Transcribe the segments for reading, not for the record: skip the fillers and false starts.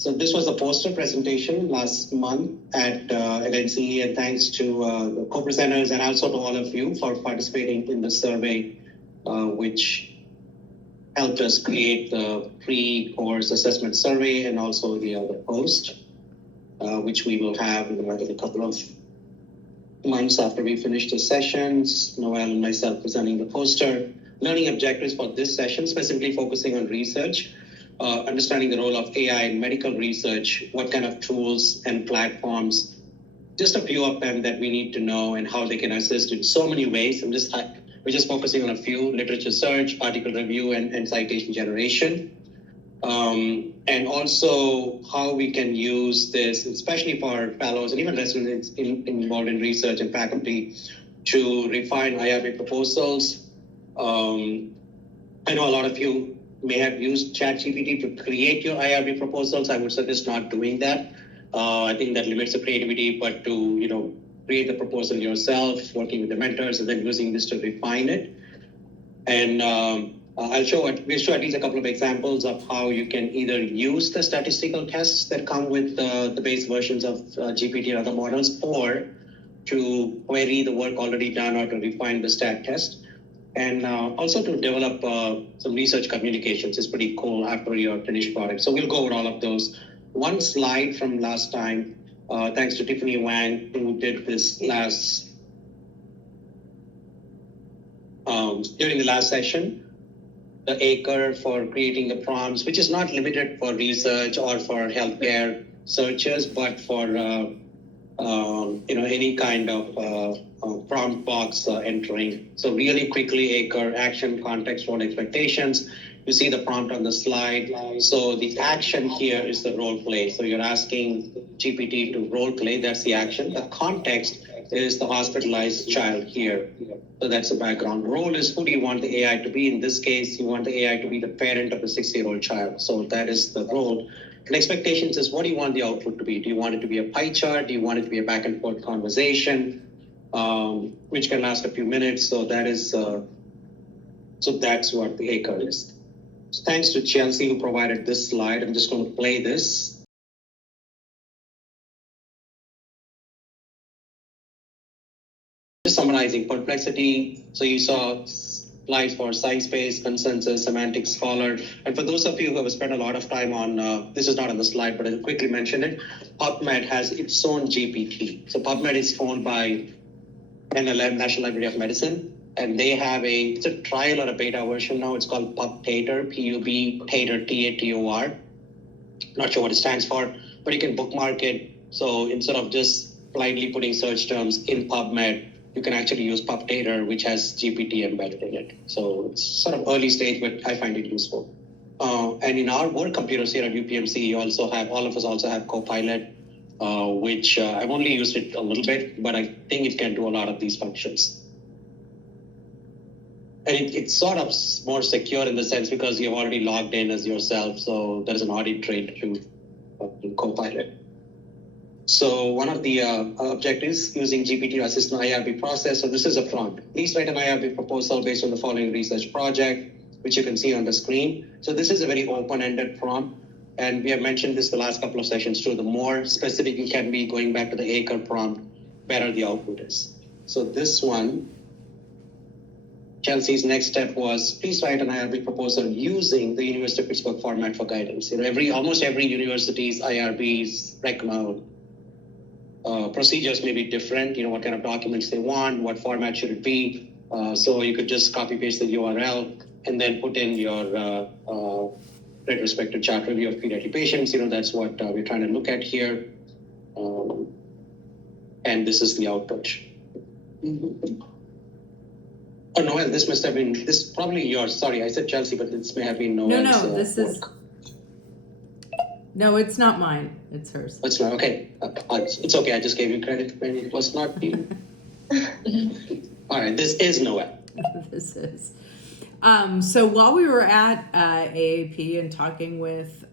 So this was a poster presentation last month at NCE, and thanks to the co-presenters and also to all of you for participating in the survey, which helped us create the pre-course assessment survey and also the post, which we will have in a couple of months after we finish the sessions. Noel and myself presenting the poster. Learning objectives for this session, specifically focusing on research, understanding the role of AI in medical research, what kind of tools and platforms, just a few of them that we need to know and how they can assist in so many ways. We're just focusing on a few: literature search, article review, and citation generation. And also how we can use this, especially for fellows and even residents involved in research and faculty, to refine IRB proposals. I know a lot of you may have used ChatGPT to create your IRB proposals. I would suggest not doing that. I think that limits the creativity, but to create the proposal yourself, working with the mentors, and then using this to refine it. And we'll show at least a couple of examples of how you can either use the statistical tests that come with the base versions of GPT and other models, or to query the work already done or to refine the stat test. And also to develop some research communications is pretty cool after your finished product. So we'll go over all of those. One slide from last time, thanks to Tiffany Wang, who did this during the last session, the acre for creating the prompts, which is not limited for research or for healthcare searches, but for any kind of prompt box entering. So really quickly, acre, action, context, role, expectations. You see the prompt on the slide. So the action here is the role play. So you're asking GPT to role play. That's the action. The context is the hospitalized child here. So that's the background. Role is, who do you want the AI to be? In this case, you want the AI to be the parent of the 6-year-old child. So that is the role. And expectations is, what do you want the output to be? Do you want it to be a pie chart? Do you want it to be a back and forth conversation, which can last a few minutes? So that is, so that's what the acre is. So thanks to Chelsea who provided this slide. I'm just going to play this. Just summarizing perplexity. So you saw slides for science-based, consensus, semantic, scholar. And for those of you who have spent a lot of time on, this is not on the slide, but I'll quickly mention it. PubMed has its own GPT. So PubMed is owned by NLM, National Library of Medicine. And they have it's a trial or a beta version now. It's called PubTator, P-U-B, Tator, T-A-T-O-R. Not sure what it stands for, but you can bookmark it. So instead of just blindly putting search terms in PubMed, you can actually use PubTator, which has GPT embedded in it. So it's sort of early stage, but I find it useful. And in our work computers here at UPMC, all of us also have Copilot, which I've only used it a little bit, but I think it can do a lot of these functions. And it's sort of more secure in the sense because you've already logged in as yourself. So there is an audit trail to Copilot. So one of the objectives using GPT to assist an IRB process. So this is a prompt. Please write an IRB proposal based on the following research project, which you can see on the screen. So this is a very open-ended prompt. And we have mentioned this the last couple of sessions too. The more specific you can be, going back to the acre prompt, better the output is. So this one, Chelsea's next step was, please write an IRB proposal using the University of Pittsburgh format for guidance. Almost every university's IRB's procedures may be different. What kind of documents they want, what format should it be. So you could just copy paste the URL and then put in your retrospective chart review of pediatric patients. That's what we're trying to look at here. And this is the output. Mm-hmm. Oh, Noel, this must have been, this is probably yours. Sorry, I said Chelsea, but this may have been Noel's. No, this is, no, it's not mine. It's hers. It's not, okay. It's okay. I just gave you credit when it was not you. All right, this is Noel. This is. So while we were at AAP and talking with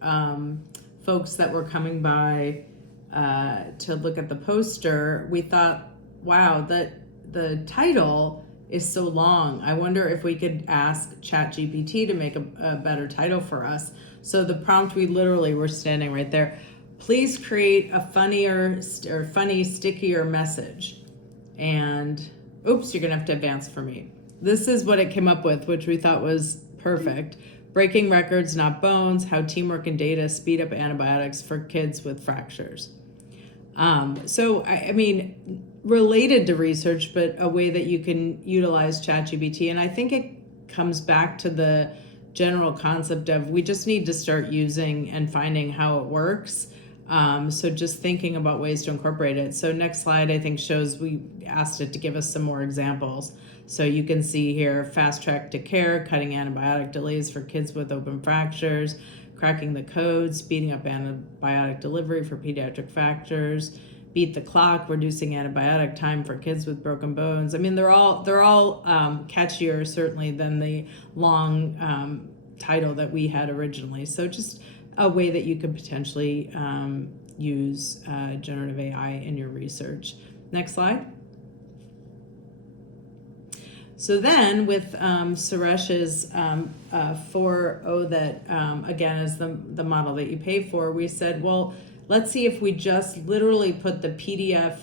folks that were coming by to look at the poster, we thought, wow, that the title is so long. I wonder if we could ask ChatGPT to make a better title for us. So the prompt, we literally were standing right there. Please create a funny, stickier message. And oops, you're gonna have to advance for me. This is what it came up with, which we thought was perfect. Breaking records, not bones, how teamwork and data speed up antibiotics for kids with fractures. So, I mean, related to research, but a way that you can utilize ChatGPT. And I think it comes back to the general concept of we just need to start using and finding how it works. So just thinking about ways to incorporate it. So next slide, I think, shows we asked it to give us some more examples. So you can see here, fast track to care, cutting antibiotic delays for kids with open fractures, cracking the code, speeding up antibiotic delivery for pediatric fractures, beat the clock, reducing antibiotic time for kids with broken bones. I mean, they're all catchier certainly than the long title that we had originally. So just a way that you could potentially use generative AI in your research. Next slide. So then with Suresh's 4.0 that again is the model that you pay for, we said, well, let's see if we just literally put the PDF,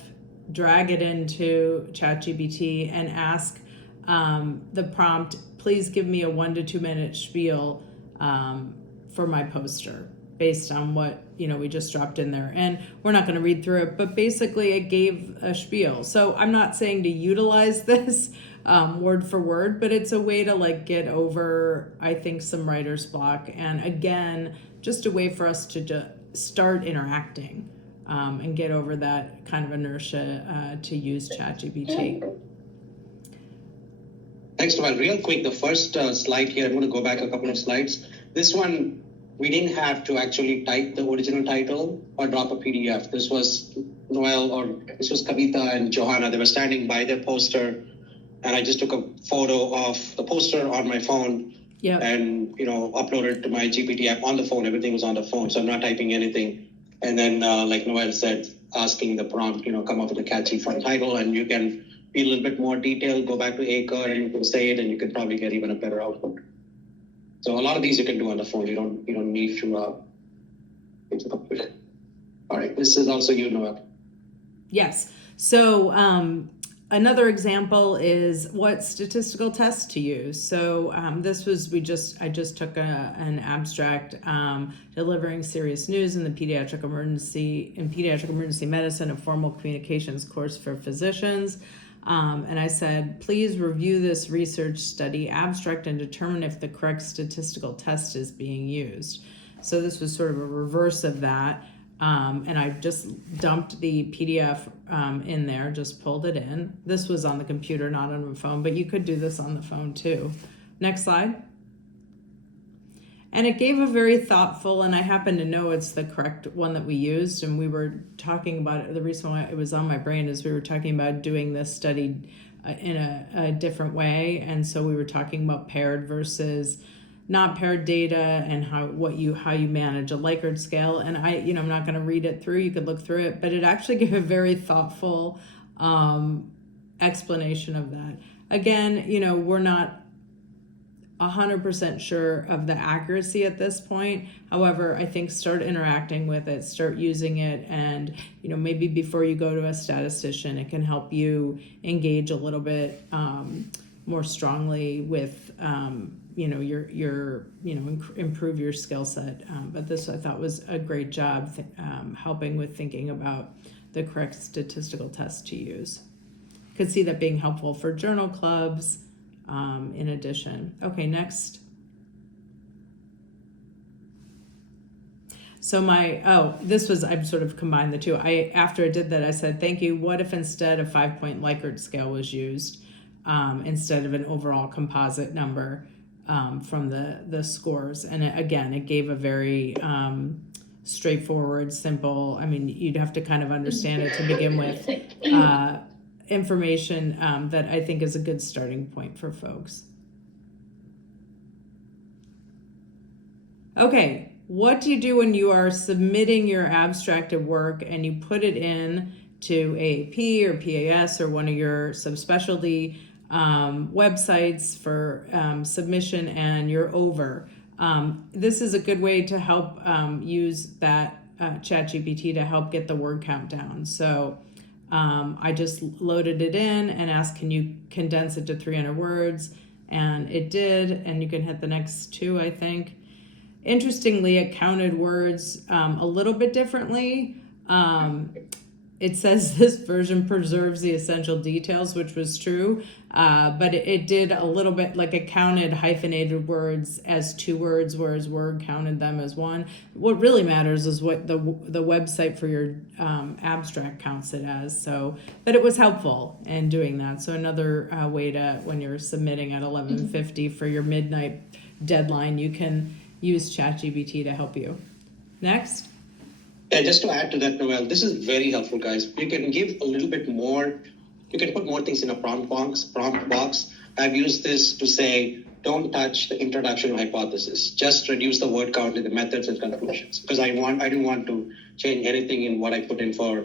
drag it into ChatGPT and ask the prompt, please give me a 1 to 2 minute spiel for my poster based on what we just dropped in there. And we're not going to read through it, but basically it gave a spiel. So I'm not saying to utilize this word for word, but it's a way to get over, I think, some writer's block. And again, just a way for us to start interacting and get over that kind of inertia to use ChatGPT. Thanks, Noel. Real quick, the first slide here, I'm going to go back a couple of slides. This one, we didn't have to actually type the original title or drop a PDF. This was this was Kavita and Johanna. They were standing by their poster, and I just took a photo of the poster on my phone. Yep. And uploaded to my GPT app on the phone. Everything was on the phone, so I'm not typing anything. And then, like Noel said, asking the prompt, come up with a catchy fun title, and you can be a little bit more detailed. Go back to Acre, and you can say it, and you can probably get even a better output. So a lot of these you can do on the phone. You don't need to. All right, this is also you, Noel. Yes. So another example is what statistical test to use. So this was I just took an abstract delivering serious news in pediatric emergency medicine, a formal communications course for physicians. And I said, please review this research study abstract and determine if the correct statistical test is being used. So this was sort of a reverse of that. And I just dumped the PDF in there, just pulled it in. This was on the computer, not on the phone, but you could do this on the phone too. Next slide. And it gave a very thoughtful, and I happen to know it's the correct one that we used, and we were talking about it. The reason why it was on my brain is we were talking about doing this study in a different way. And so we were talking about paired versus not paired data and how you manage a Likert scale. And I'm not going to read it through. You could look through it, but it actually gave a very thoughtful explanation of that. Again, we're not 100% sure of the accuracy at this point. However, I think start interacting with it, start using it, and maybe before you go to a statistician, it can help you engage a little bit more strongly with improve your skill set. But this I thought was a great job helping with thinking about the correct statistical test to use. Could see that being helpful for journal clubs. In addition. Okay, next. So I've sort of combined the two. After I did that, I said, thank you. What if instead a 5-point Likert scale was used instead of an overall composite number from the scores? And it gave a very straightforward, simple, you'd have to kind of understand it to begin with, information that I think is a good starting point for folks. Okay, what do you do when you are submitting your abstract of work and you put it in to AAP or PAS or one of your subspecialty websites for submission, and you're over. This is a good way to help use that ChatGPT to help get the word count down. So I just loaded it in and asked, can you condense it to 300 words? And it did, and you can hit the next two, I think. Interestingly, it counted words a little bit differently. It says this version preserves the essential details, which was true, but it did a little bit, like it counted hyphenated words as 2 words, whereas Word counted them as 1. What really matters is what the website for your abstract counts it as. So, but it was helpful in doing that. So another way to, when you're submitting at 11:50 for your midnight deadline, you can use ChatGPT to help you. Next. Yeah, just to add to that, Noel, this is very helpful, guys. You can give a little bit more. You can put more things in a prompt box. I've used this to say, don't touch the introduction hypothesis. Just reduce the word count in the methods and conclusions, because I didn't want to change anything in what I put in for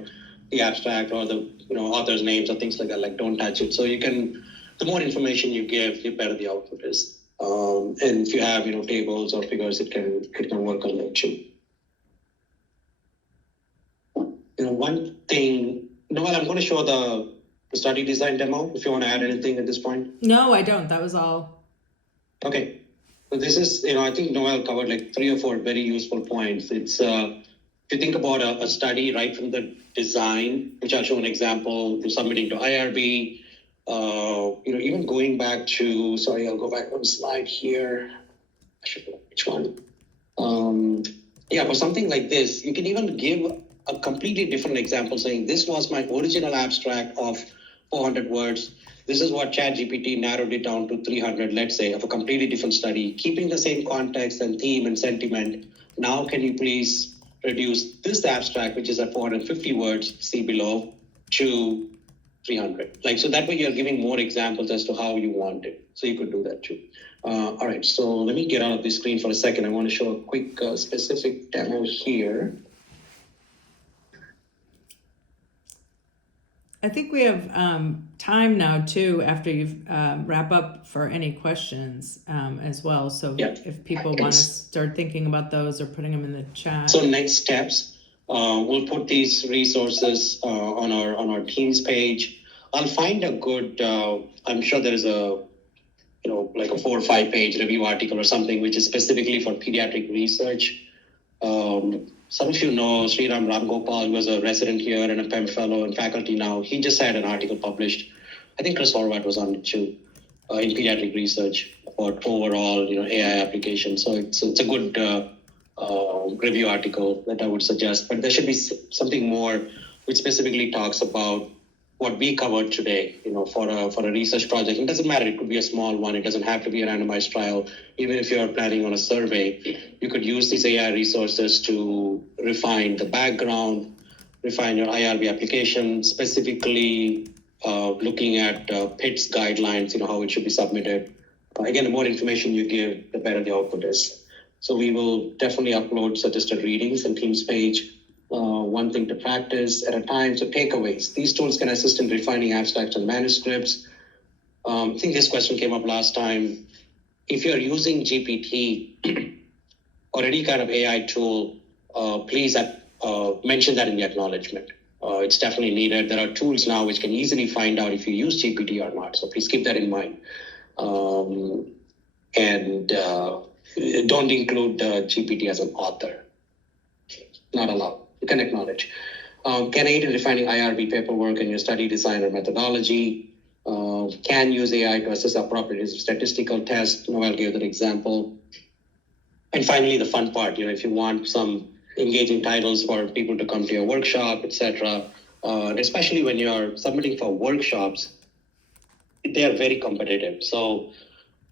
the abstract or the authors' names or things like that. Like, don't touch it. So you can, the more information you give, the better the output is. And if you have tables or figures, it can work on that too. One thing, Noel, I'm going to show the study design demo if you want to add anything at this point. No, I don't. That was all. Okay. So this is, I think Noel covered like 3 or 4 very useful points. It's, if you think about a study right from the design, which I'll show an example, to submitting to IRB, even going back to, sorry, I'll go back one slide here. I should know which one. For something like this, you can even give a completely different example saying, this was my original abstract of 400 words. This is what ChatGPT narrowed it down to 300, let's say, of a completely different study, keeping the same context and theme and sentiment. Now, can you please reduce this abstract, which is at 450 words, see below, to 300. So that way you're giving more examples as to how you want it. So you could do that too. All right, so let me get out of the screen for a second. I want to show a quick specific demo here. I think we have time now too, after you wrap up, for any questions as well. So if people want to start thinking about those or putting them in the chat. So next steps, we'll put these resources on our Teams page. I'll find a good, I'm sure there's a, like a 4 or 5 page review article or something, which is specifically for pediatric research. Some of you know Sriram Ramgopal, who was a resident here and a PEM fellow and faculty now. He just had an article published. I think Chris Horvath was on it too, in pediatric research about overall, AI applications. So it's a good review article that I would suggest. But there should be something more which specifically talks about what we covered today, for a research project. It doesn't matter. It could be a small one. It doesn't have to be a randomized trial. Even if you're planning on a survey, you could use these AI resources to refine the background, refine your IRB application, specifically looking at PITS guidelines, how it should be submitted. Again, the more information you give, the better the output is. So we will definitely upload suggested readings and Teams page. One thing to practice at a time. So takeaways. These tools can assist in refining abstracts and manuscripts. I think this question came up last time. If you're using GPT or any kind of AI tool, please mention that in the acknowledgement. It's definitely needed. There are tools now which can easily find out if you use GPT or not. So please keep that in mind. And don't include GPT as an author. Not allowed. You can acknowledge. Can aid in refining IRB paperwork and your study design or methodology. Can use AI to assess appropriate statistical tests. Noel gave that example. And finally, the fun part, if you want some engaging titles for people to come to your workshop, etc., especially when you're submitting for workshops, they are very competitive. So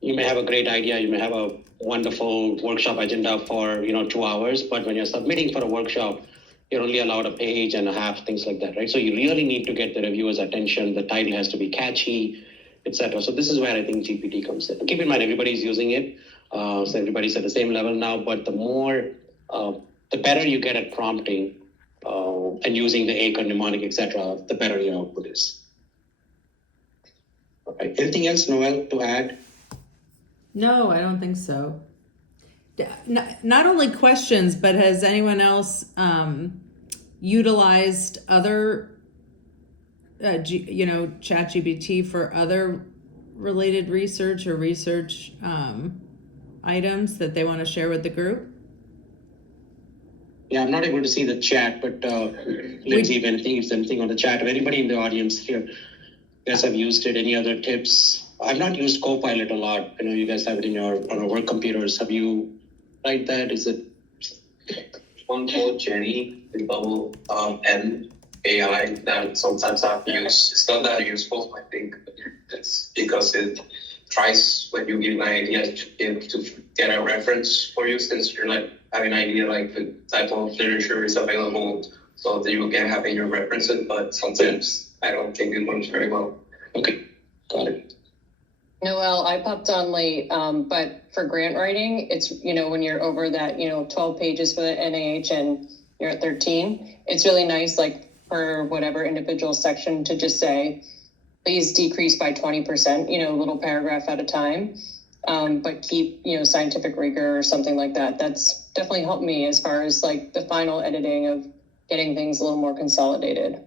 you may have a great idea, you may have a wonderful workshop agenda for 2 hours, but when you're submitting for a workshop, you're only allowed a page and a half, things like that, right? So you really need to get the reviewer's attention. The title has to be catchy, etc. So this is where I think GPT comes in. Keep in mind, everybody's using it, so everybody's at the same level now. But the better you get at prompting and using the ACR, mnemonic, etc., the better your output is. All right. Anything else, Noel, to add? No, I don't think so. Not only questions, but has anyone else utilized other, ChatGPT for other related research or research items that they want to share with the group? Yeah, I'm not able to see the chat, but Lindsay, if anything on the chat, or anybody in the audience here, you guys have used it, any other tips? I've not used Copilot a lot. I know you guys have it on your work computers. Have you tried that? Is it one called Jenny in Bubble and AI that sometimes I've used? It's not that useful, I think. It's because it tries when you give an idea to get a reference for you, since you're like having an idea like the type of literature is available so that you can have in your references, but sometimes I don't think it works very well. okay? Got it. Noel, I popped on late, but for grant writing, it's, when you're over that, 12 pages for the NIH and you're at 13, it's really nice, like for whatever individual section to just say, please decrease by 20%, a little paragraph at a time, but keep, scientific rigor or something like that. That's definitely helped me as far as like the final editing of getting things a little more consolidated.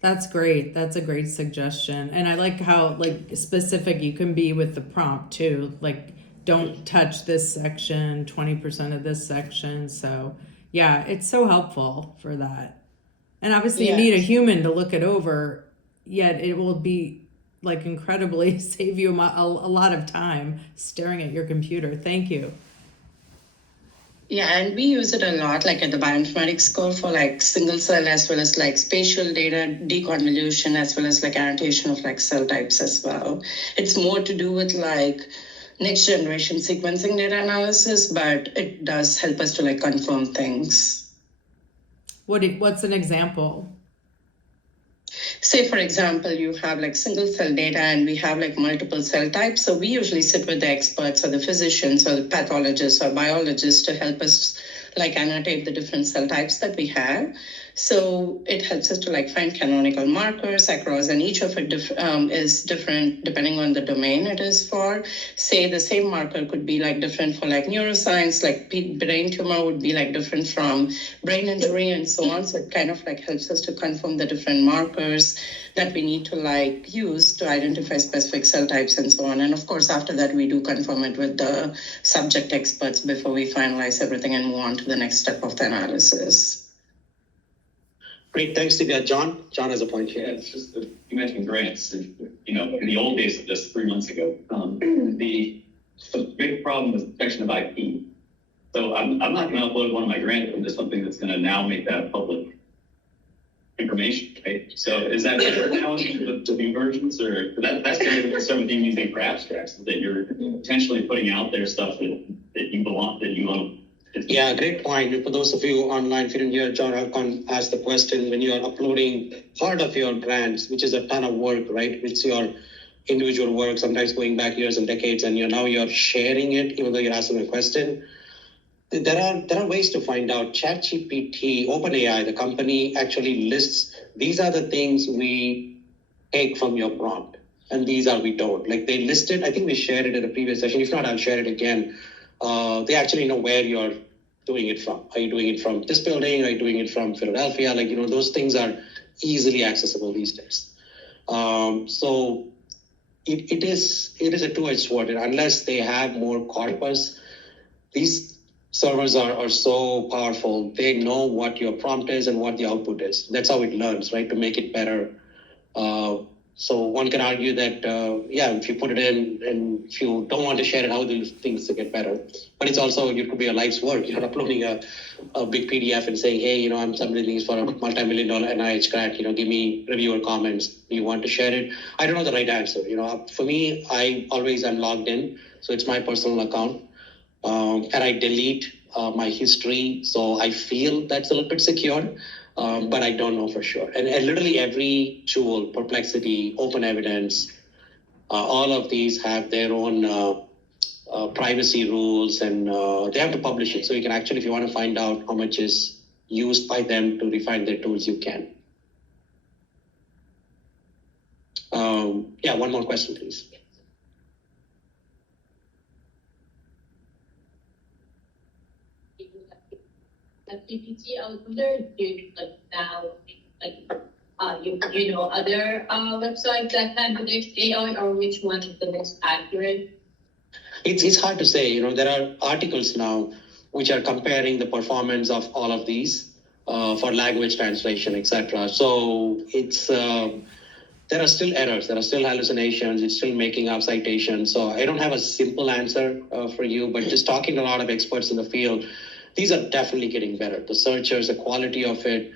That's great. That's a great suggestion. And I like how like specific you can be with the prompt too. Like don't touch this section, 20% of this section. So yeah, it's so helpful for that. And obviously you need a human to look it over, yet it will be like incredibly save you a lot of time staring at your computer. Thank you. Yeah, and we use it a lot, like at the bioinformatics school for like single cell as well as like spatial data deconvolution as well as like annotation of like cell types as well. It's more to do with like next generation sequencing data analysis, but it does help us to like confirm things. What's an example? Say, for example, you have like single cell data and we have like multiple cell types. So we usually sit with the experts or the physicians or the pathologists or biologists to help us like annotate the different cell types that we have. So it helps us to like find canonical markers across, and each of it is different depending on the domain it is for. Say the same marker could be like different for like neuroscience, like brain tumor would be like different from brain injury and so on. So it kind of like helps us to confirm the different markers that we need to like use to identify specific cell types and so on. And of course, after that, we do confirm it with the subject experts before we finalize everything and move on to the next step of the analysis. Great, thanks, Divya. John has a point here. Yeah, it's just that you mentioned grants. In the old days of just 3 months ago, the big problem was protection of IP. So I'm not going to upload one of my grants into something that's going to now make that public information, right? So is that now the new versions, or that's going to be the concern with you using for abstracts, that you're potentially putting out there stuff that you own? Yeah, great point. For those of you online, if you didn't hear John Alcon ask the question, when you are uploading part of your grants, which is a ton of work, right? It's your individual work, sometimes going back years and decades, and you're sharing it, even though you're asking a question. There are ways to find out. ChatGPT, OpenAI, the company actually lists, these are the things we take from your prompt, and these are we don't. Like they listed, I think we shared it in a previous session. If not, I'll share it again. They actually know where you're doing it from. Are you doing it from this building? Are you doing it from Philadelphia? Like, those things are easily accessible these days. So it is a two-edged sword. And unless they have more corpus, these servers are so powerful. They know what your prompt is and what the output is. That's how it learns, right? To make it better. So one can argue that, if you put it in and if you don't want to share it, how do things to get better? But it's also, it could be a life's work. You're uploading a big PDF and saying, hey, I'm submitting this for a multi-million-dollar NIH grant, give me reviewer comments. Do you want to share it? I don't know the right answer. For me, I'm logged in. So it's my personal account. And I delete my history. So I feel that's a little bit secure. But I don't know for sure. And literally every tool, Perplexity, Open Evidence, all of these have their own privacy rules, and they have to publish it. So you can actually, if you want to find out how much is used by them to refine their tools, you can. Yeah, one more question, please. GPT, I was wondering if like now, like you know other websites that can predict AI, or which one is the most accurate? It's hard to say. There are articles now which are comparing the performance of all of these for language translation, etc. So it's there are still errors, there are still hallucinations, it's still making up citations. So I don't have a simple answer for you, but just talking to a lot of experts in the field, these are definitely getting better. The searchers, the quality of it,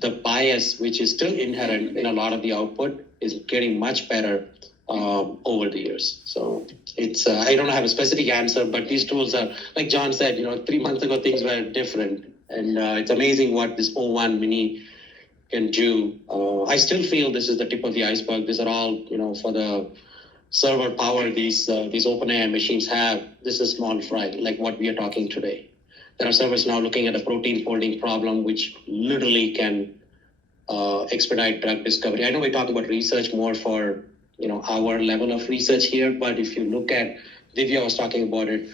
the bias, which is still inherent in a lot of the output, is getting much better over the years. So it's I don't have a specific answer, but these tools are, like John said, 3 months ago things were different, and it's amazing what this O1 Mini can do. I still feel this is the tip of the iceberg. These are all, for the server power these OpenAI machines have. This is small fry, like what we are talking today. There are servers now looking at a protein folding problem, which literally can expedite drug discovery. I know we talk about research more for our level of research here, but if you look at Divya was talking about it,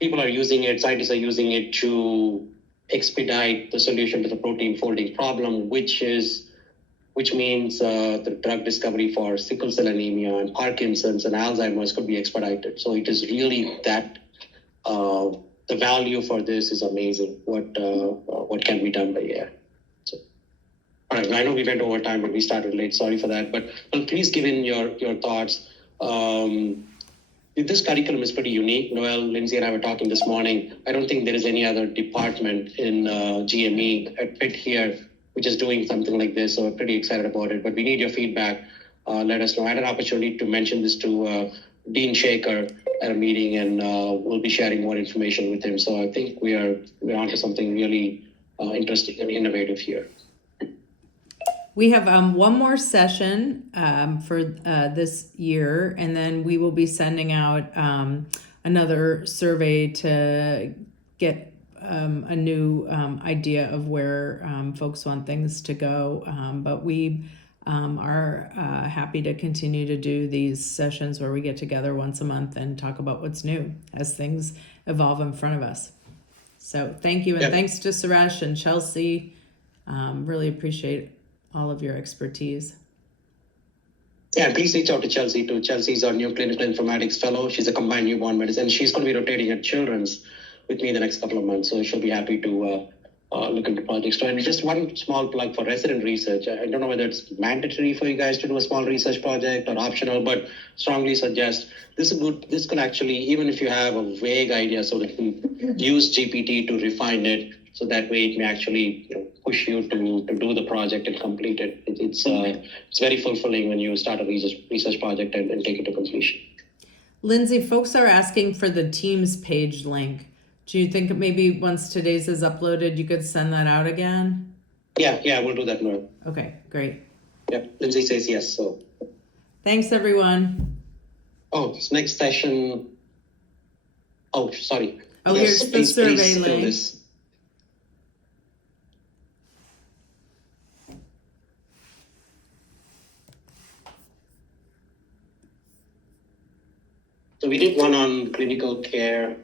people are using it, scientists are using it to expedite the solution to the protein folding problem, which means the drug discovery for sickle cell anemia and Parkinson's and Alzheimer's could be expedited. So it is really that the value for this is amazing. What can be done by AI? So, all right, I know we went over time, but we started late. Sorry for that. But please give in your thoughts. This curriculum is pretty unique. Noel, Lindsay, and I were talking this morning. I don't think there is any other department in GME at Pitt here which is doing something like this. So we're pretty excited about it. But we need your feedback. Let us know. I had an opportunity to mention this to Dean Shaker at a meeting, and we'll be sharing more information with him. So I think we're onto something really interesting and innovative here. We have one more session for this year, and then we will be sending out another survey to get a new idea of where folks want things to go. But we are happy to continue to do these sessions where we get together once a month and talk about what's new as things evolve in front of us. So thank you, and thanks to Suresh and Chelsea. Really appreciate all of your expertise. Yeah, please reach out to Chelsea too. Chelsea's our new clinical informatics fellow. She's a combined newborn medicine. She's going to be rotating at Children's with me the next couple of months. So she'll be happy to look into projects too. And just one small plug for resident research. I don't know whether it's mandatory for you guys to do a small research project or optional, but strongly suggest this is good. This could actually, even if you have a vague idea, so that you use GPT to refine it. So that way it may actually push you to do the project and complete it. It's very fulfilling when you start a research project and take it to completion. Lindsay, folks are asking for the Teams page link. Do you think maybe once today's is uploaded, you could send that out again? Yeah, we'll do that more. Okay, great. Yeah, Lindsay says yes. So thanks, everyone. Oh, this next session. Oh, sorry. Oh, Yes, here's the survey link. This. So we did one on clinical care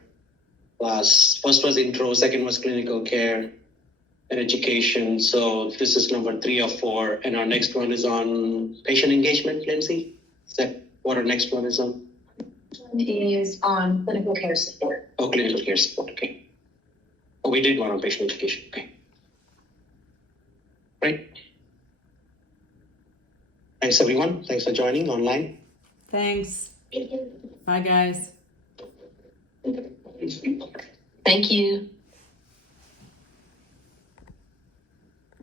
class. First was intro, second was clinical care and education. So this is number 3 or 4. And our next one is on patient engagement, Lindsay? Is that what our next one is on? It is on clinical care support. Oh, clinical care support, okay. Oh, we did one on patient education, okay. Great. Thanks, everyone. Thanks for joining online. Thanks. Bye, guys. Thank you.